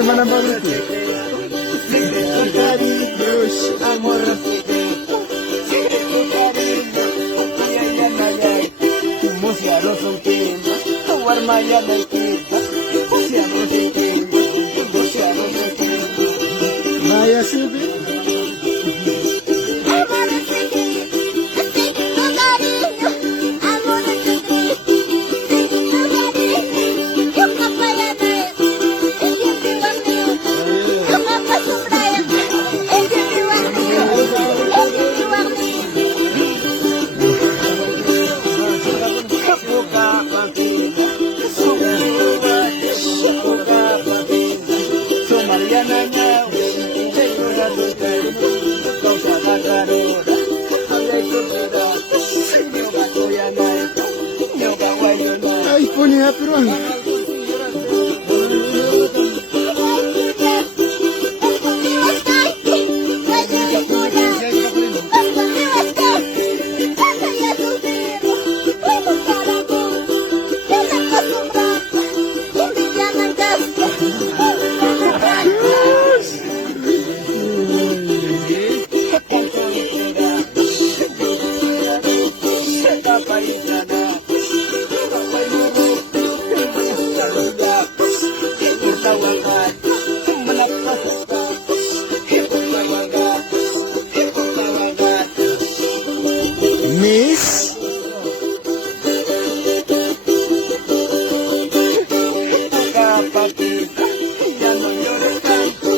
hermana Pablito. Tu cariño, amor, tu cariño, ay, ay, ay, ay, musiaro sonquema, warmaya la quita, musiaro sonquema, musiaro sonquema. Maya Silvi. Ay, ponía peruano. Miss ya no llores tanto,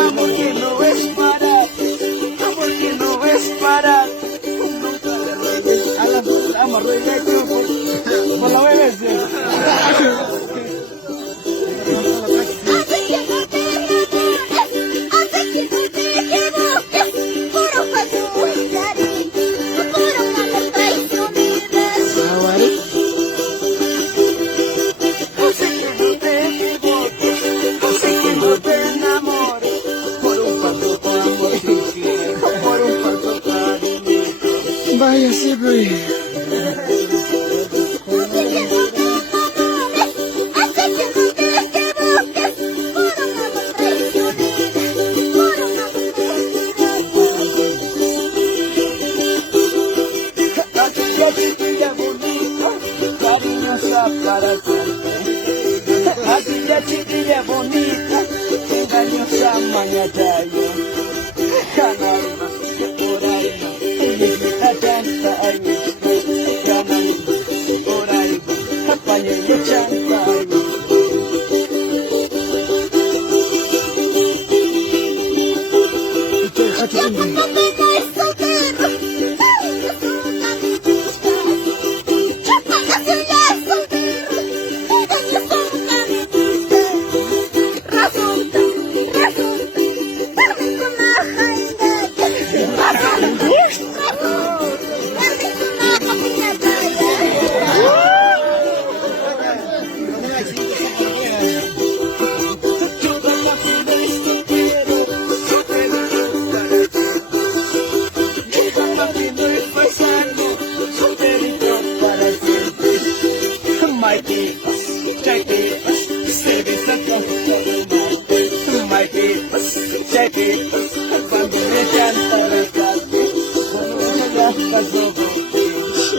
amor que no es para, amor que no es para, nunca le ruegues a la dama, ruega por la bebé. Vaya Silvi. Chiquilla bonita, cariñosa para siempre. Aquella chiquilla bonita, engañosa mañatayo. Canalma, por ahí, mi chanta, ay, mi canalma, por ahí, apañe chanta, ay,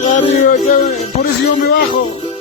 Arriba, por eso yo me bajo.